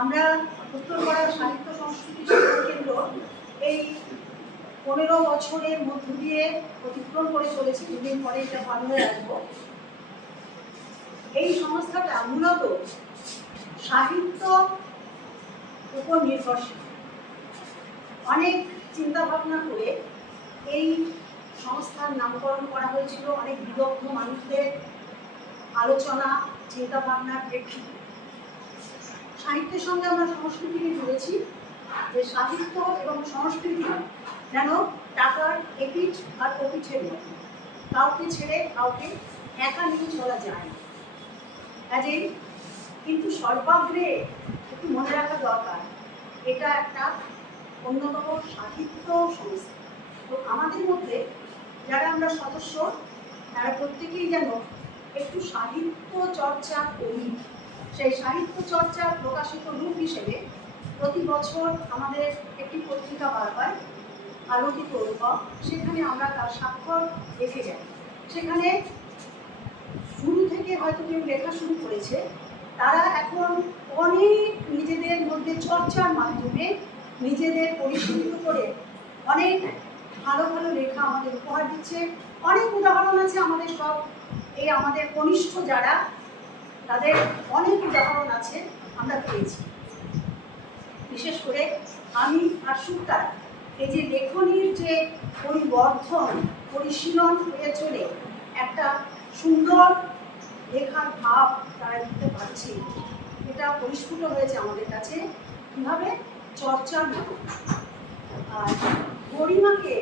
আমরা উত্তরপাড়া সাহিত্য সংস্কৃতি শিক্ষা কেন্দ্র এই 15 বছরের মধ্য দিয়ে অতিক্রম করে চলেছি। দুদিন পরে এটা পার হয়ে আসবো। এই সংস্থাটা মূলত সাহিত্য উপর নির্ভরশীল। অনেক চিন্তা ভাবনা করে এই সংস্থার নামকরণ করা হয়েছিল, অনেক বিদগ্ধ মানুষদের আলোচনা চিন্তা ভাবনার প্রেক্ষিতে। সাহিত্যের সঙ্গে আমরা সংস্কৃতিকে জুড়েছি, যে সাহিত্য এবং সংস্কৃতি যেন টাকার এপিঠ আর ওপিঠের মতো, কাউকে ছেড়ে কাউকে একা নিয়ে চলা যায় না। কাজেই কিন্তু সর্বাগ্রে একটু মনে রাখা দরকার, এটা একটা অন্যতম সাহিত্য সংস্থা। তো আমাদের মধ্যে যারা আমরা সদস্য তারা প্রত্যেকেই যেন একটু সাহিত্য চর্চা করি। সেই সাহিত্য চর্চার প্রকাশিত রূপ হিসেবে প্রতি বছর আমাদের একটি পত্রিকা বার হয়, আলোকিত অনুভব। সেখানে আমরা তার স্বাক্ষর রেখে যাই। সেখানে শুরু থেকে হয়তো কেউ লেখা শুরু করেছে, তারা এখন অনেক নিজেদের মধ্যে চর্চার মাধ্যমে নিজেদের পরিশীলিত করে অনেক ভালো ভালো লেখা আমাদের উপহার দিচ্ছে। অনেক উদাহরণ আছে আমাদের সব এই আমাদের কনিষ্ঠ যারা, তাদের অনেক উদাহরণ আছে আমরা পেয়েছি। বিশেষ করে আমি আর সুক্তার এই যে লেখনীর যে পরিবর্ধন পরিশীলন হয়ে চলে একটা সুন্দর লেখার ভাব তারা দিতে পারছে, এটা পরিস্ফুট হয়েছে আমাদের কাছে কীভাবে চর্চার মতো। আর গরিমাকে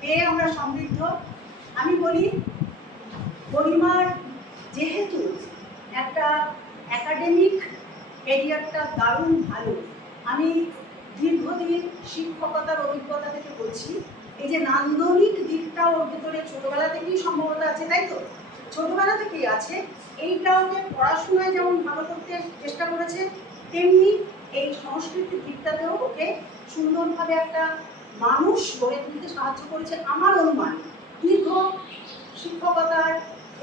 পেয়ে আমরা সমৃদ্ধ। আমি বলি গরিমার যেহেতু একটা একাডেমিক ক্যারিয়ারটা দারুণ ভালো, আমি দীর্ঘদিন শিক্ষকতার অভিজ্ঞতা থেকে বলছি, এই যে নান্দনিক দিকটা ওর ভেতরে ছোটোবেলা থেকেই সম্ভবত আছে, তাই তো? ছোটোবেলা থেকেই আছে। এইটা ওকে পড়াশোনায় যেমন ভালো করতে চেষ্টা করেছে, তেমনি এই সংস্কৃতির দিকটাতেও ওকে সুন্দরভাবে একটা মানুষ গড়ে তুলতে সাহায্য করেছে আমার অনুমান। দীর্ঘ শিক্ষকতার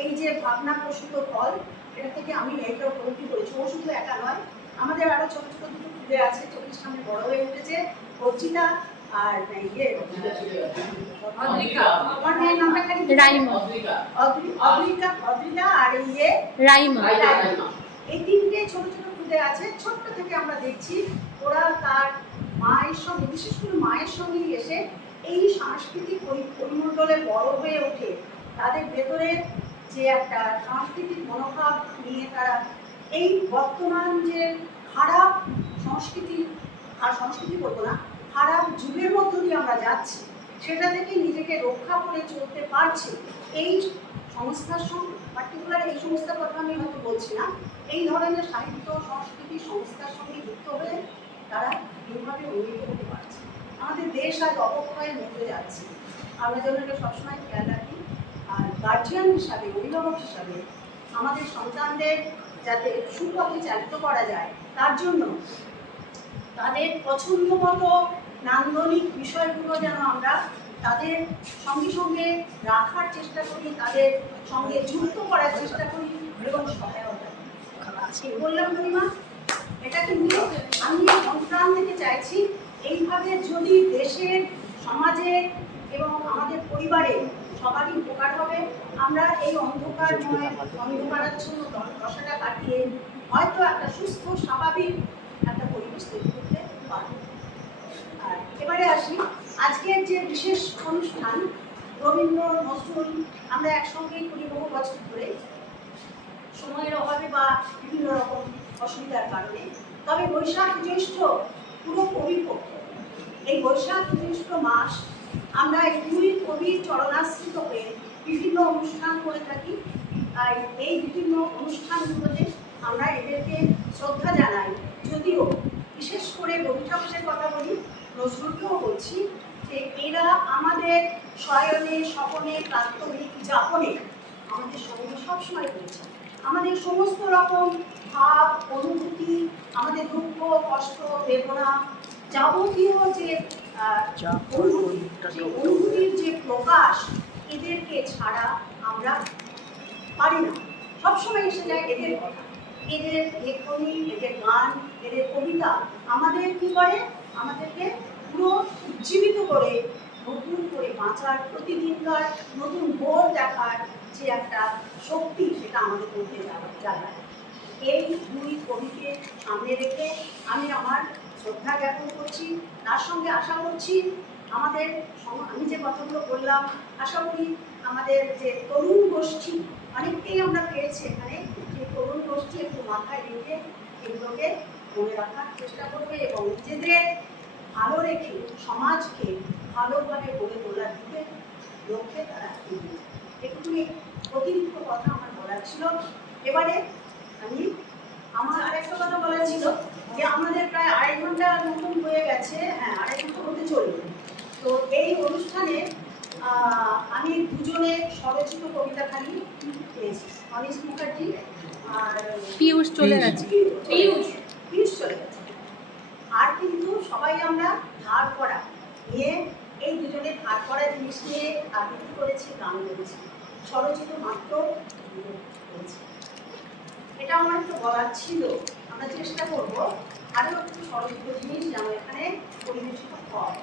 এই যে ভাবনা প্রসূত ফল, এটা থেকে আমি এইটা উপলব্ধি করেছি। ও শুধু একা নয়, আমাদের আরও ছোটো ছোটো দুটো খুঁজে আছে, চোখের সামনে বড় হয়ে উঠেছে, অর্চিতা আর এই তিনটে ছোট ছোট খুদে আছে। ছোট্ট থেকে আমরা দেখছি ওরা তার মায়ের সঙ্গে, বিশেষ করে মায়ের সঙ্গেই এসে এই সাংস্কৃতিক পরিমণ্ডলে বড় হয়ে ওঠে। তাদের ভেতরে যে একটা সাংস্কৃতিক মনোভাব নিয়ে তারা এই বর্তমান যে খারাপ সংস্কৃতি, আর সংস্কৃতি বলবো না, খারাপ যুগের মধ্য দিয়ে আমরা যাচ্ছি, সেটা থেকে নিজেকে রক্ষা করে চলতে পারছে। এই সংস্থার সঙ্গে, পার্টিকুলার এই সংস্থার কথা আমি হয়তো বলছি না, এই ধরনের সাহিত্য সংস্কৃতি সংস্থার সঙ্গে যুক্ত হয়ে তারা এইভাবে উন্নীত হতে পারছে। আমাদের দেশ আজ অবক্ষয়ের মধ্যে যাচ্ছে, আমরা যেন এটা সবসময় খেয়াল রাখি। আর গার্জিয়ান হিসাবে, অভিভাবক হিসাবে আমাদের সন্তানদের যাতে সুপথে চালিত করা যায়, তার জন্য তাদের পছন্দ মতো নান্দনিক বিষয়গুলো যেন আমরা তাদের সঙ্গে সঙ্গে রাখার চেষ্টা করি, তাদের সঙ্গে যুক্ত করার চেষ্টা করি এবং সহায়তা বললাম গরিমা, এটা কিন্তু আমি সংস্থান থেকে চাইছি। এইভাবে যদি দেশের, সমাজে এবং আমাদের পরিবারে সবারই উপকার হবে, আমরা এই অন্ধকারাচ্ছন্ন দশাটা কাটিয়ে হয়তো একটা সুস্থ স্বাভাবিক একটা পরিবেশ তৈরি করতে পারব। আর এবারে আসি আজকের যে বিশেষ অনুষ্ঠান, রবীন্দ্র নজরুল আমরা একসঙ্গেই করি বহু বছর ধরে, সময়ের অভাবে বা বিভিন্ন রকম অসুবিধার কারণে। তবে বৈশাখ জ্যৈষ্ঠ পুরো কবিপক্ষ, এই বৈশাখ জ্যৈষ্ঠ মাস আমরা এই দুই কবির চরণাশ্রিত হয়ে বিভিন্ন অনুষ্ঠান করে থাকি। তাই এই বিভিন্ন অনুষ্ঠানগুলোতে আমরা এদেরকে শ্রদ্ধা জানাই। যদিও বিশেষ করে রবি ঠাকুরের কথা বলি, নজরুলকেও বলছি, যে এরা আমাদের শয়নে স্বপনে প্রাত্যহিক যাপনে আমাদের সঙ্গে সবসময় রয়েছে। আমাদের সমস্ত রকম ভাব অনুভূতি, আমাদের দুঃখ কষ্ট বেদনা যাবতীয় যে অনুভূতির যে প্রকাশ, এদেরকে ছাড়া আমরা পারি না। সবসময় এসে যায় এদের কথা। এদের লেখনী, এদের গান, এদের কবিতা আমাদের কি করে, আমাদেরকে পুরো উজ্জীবিত করে নতুন করে বাঁচার, প্রতিদিনকার নতুন ভোর দেখার যে একটা শক্তি, সেটা আমাদের মধ্যে জাগায়। এই দুই কবিকে সামনে রেখে আমি আমার শ্রদ্ধা জ্ঞাপন করছি। তার সঙ্গে আশা করছি আমাদের, আমি যে কথাগুলো বললাম, আশা করি আমাদের যে তরুণ গোষ্ঠী, অনেককেই আমরা পেয়েছি এখানে, সেই তরুণ গোষ্ঠী একটু মাথায় রেখে এগুলোকে মনে রাখার চেষ্টা করবে এবং নিজেদের ভালো রেখে সমাজকে ভালোভাবে গড়ে তোলার দিকে লক্ষ্যে তারা এগিয়ে যাবে। একটুখানি অতিরিক্ত কথা আমার বলার ছিল। এবারে আমার আরেকটা কথা বলার ছিল যে আমাদের প্রায় 2.5 ঘন্টা নতুন হয়ে গেছে, হ্যাঁ 2.5 ঘন্টা হতে চলবে। তো এই অনুষ্ঠানে আমি দুজনে স্বরচিত কবিতা খালি পেয়েছি, অনিশ মুখার্জি আর পিয়ুষ চলে গেছে। পিয়ুষ চলে গেছে। আর কিন্তু সবাই আমরা ধার করা নিয়ে, এই দুজনে ধার করা জিনিস নিয়ে আবৃত্তি করেছি, গান করেছি, স্বরচিত মাত্র করেছি। এটা আমার একটু বলার ছিল। আমরা চেষ্টা করবো আরও একটু স্বরচিত জিনিস যেন এখানে পরিবেশিত হয়।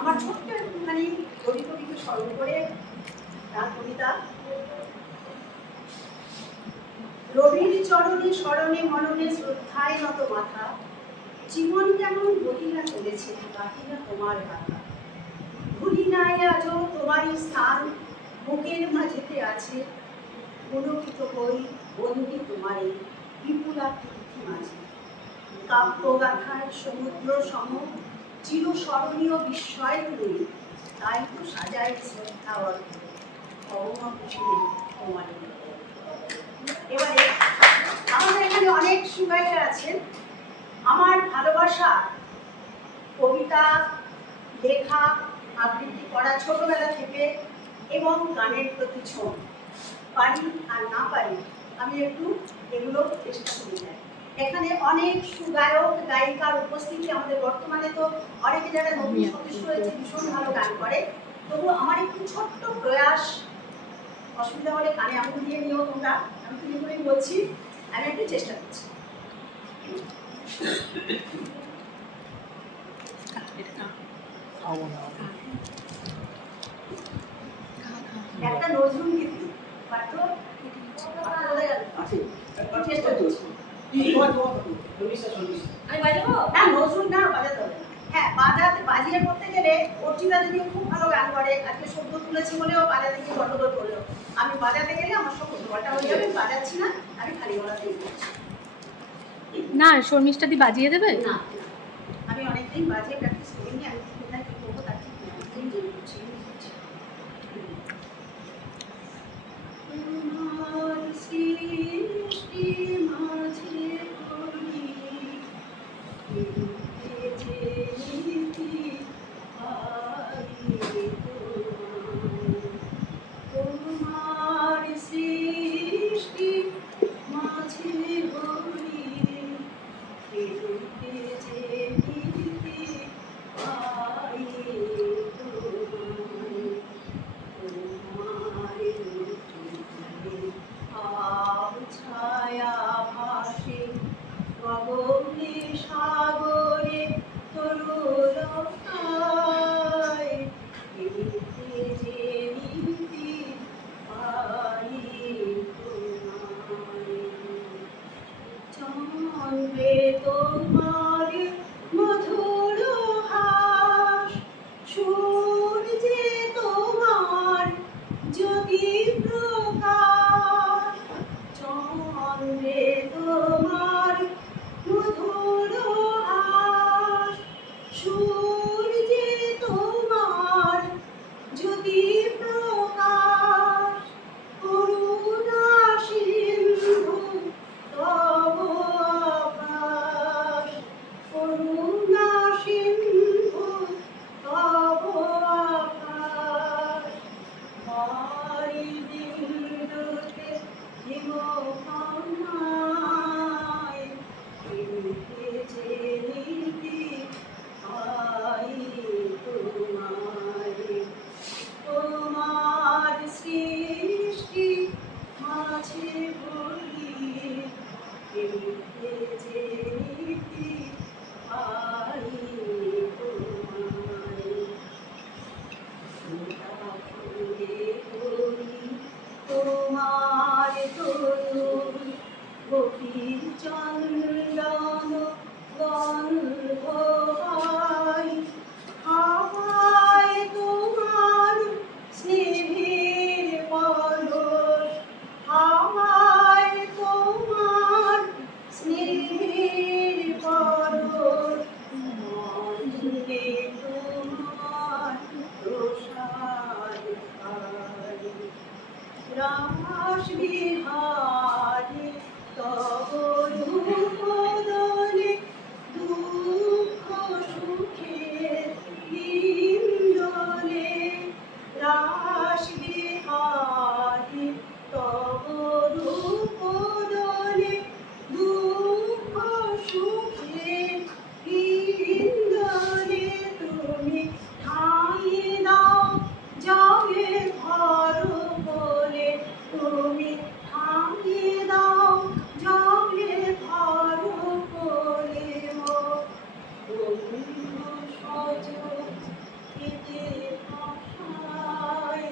আমার ছোট্ট একটুখানি কবিকে স্মরণ করে তার কবিতা। রবির চরণে স্মরণে মননে শ্রদ্ধায় নত মাথা, জীবন কেমন বহিরা চলেছে বাহিরা তোমার কথা। ভুলি নাই আজও তোমারই স্থান, বুকের মাঝেতে আছে পুলকিত বই বন্দি তোমারই বিপুলাকৃতি মাঝে। কাব্যগাথায় সমুদ্র সম চিরস্মরণীয় বিস্ময় তুমি, তাই তো সাজাই শ্রদ্ধা অর্থ অবমা কুসুমে তোমারই। এবারে আমাদের এখানে অনেক সুগায়িকা আছেন। আমার ভালোবাসা কবিতা লেখা, আবৃত্তি করা ছোটবেলা থেকে এবং গানের প্রতি ছোঁয়া, পারি আর না পারি আমি একটু এগুলো চেষ্টা করে যাই। এখানে অনেক সুগায়ক গায়িকার উপস্থিতি, আমাদের বর্তমানে তো অনেকে যারা নতুন সদস্য হয়েছে ভীষণ ভালো গান করে, তবু আমার একটু ছোট্ট প্রয়াস, অসুবিধা হলে কানে আঙুল দিয়ে নিও তোমরা, আমি তুমি করেই বলছি, আমি একটু চেষ্টা করছি। একটা নজরুল গীতি পাঠ্য চেষ্টা করছি। না নজরুল না, বাজাতে হবে। হ্যাঁ বাজিয়ে করতে গেলে অর্চিতা যদি খুব ভালো গান করে, আজকে শব্দ তুলেছি বলেও বাজাতে গিয়ে গন্ডগোল করলো। আমি বাজাতে গেলে আমার সব গন্ডগোলটা হয়ে যাবে, বাজাচ্ছি না, আমি খালি গলাতেই বলছি। না শর্মিষ্ঠা দি বাজিয়ে দেবে না, আমি অনেকদিন বাজিয়ে প্র্যাকটিস করিনি, আমি কোথায় কি করবো তার ঠিক নেই, করছি। তোমার মধুর হাস, সূর্যে তোমার যদি প্রকাশ, চন্দ্রে তোমার মধুর হাস, সূর্যে তোমার যদি প্রকাশ, করুণা সিন্ধু তব আকাশ, করুণা যে নীতি পাই তোমায়, সীতা ফুলে করি তোমার তরুণ, গোপীর চন্দন গন্ধ হয়, হাওয়ায় তোমার স্নেহের পরশ, হাওয়ায় তোমার স্নেহের পরশ, মনে তোমার প্রসাদ খাই। রাস বিহারে তব রূপ দলে দুঃখ সুখের ইন্দোলে, রাস বিহারে তব রূপ দলে দুঃখ সুখের ইন্দোলে, তুমি ঠাঁই দাও যাবে ধরো বলে, তুমি ঠাঁই দাও যাবে ধরো বলে, মো বন্ধু সজল খেতে ভাষায়,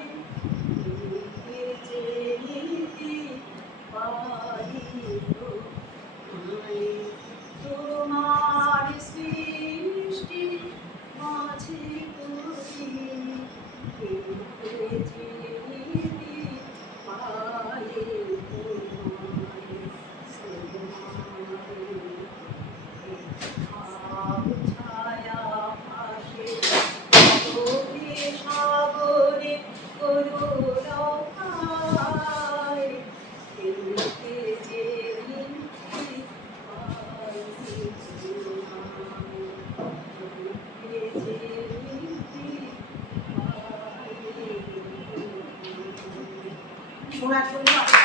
নীতি যে নীতি পাই তোমায়, তোমার সৃষ্টি মাঝে করি, নীতি যে নীতি পাই তোমায়, ছায়া ভাসে গভীর সাগরে করুণ ভাই, নীতি যে নীতি পাই তোমায়, নীতি যে নীতি পাই তোমায়। শোনার জন্য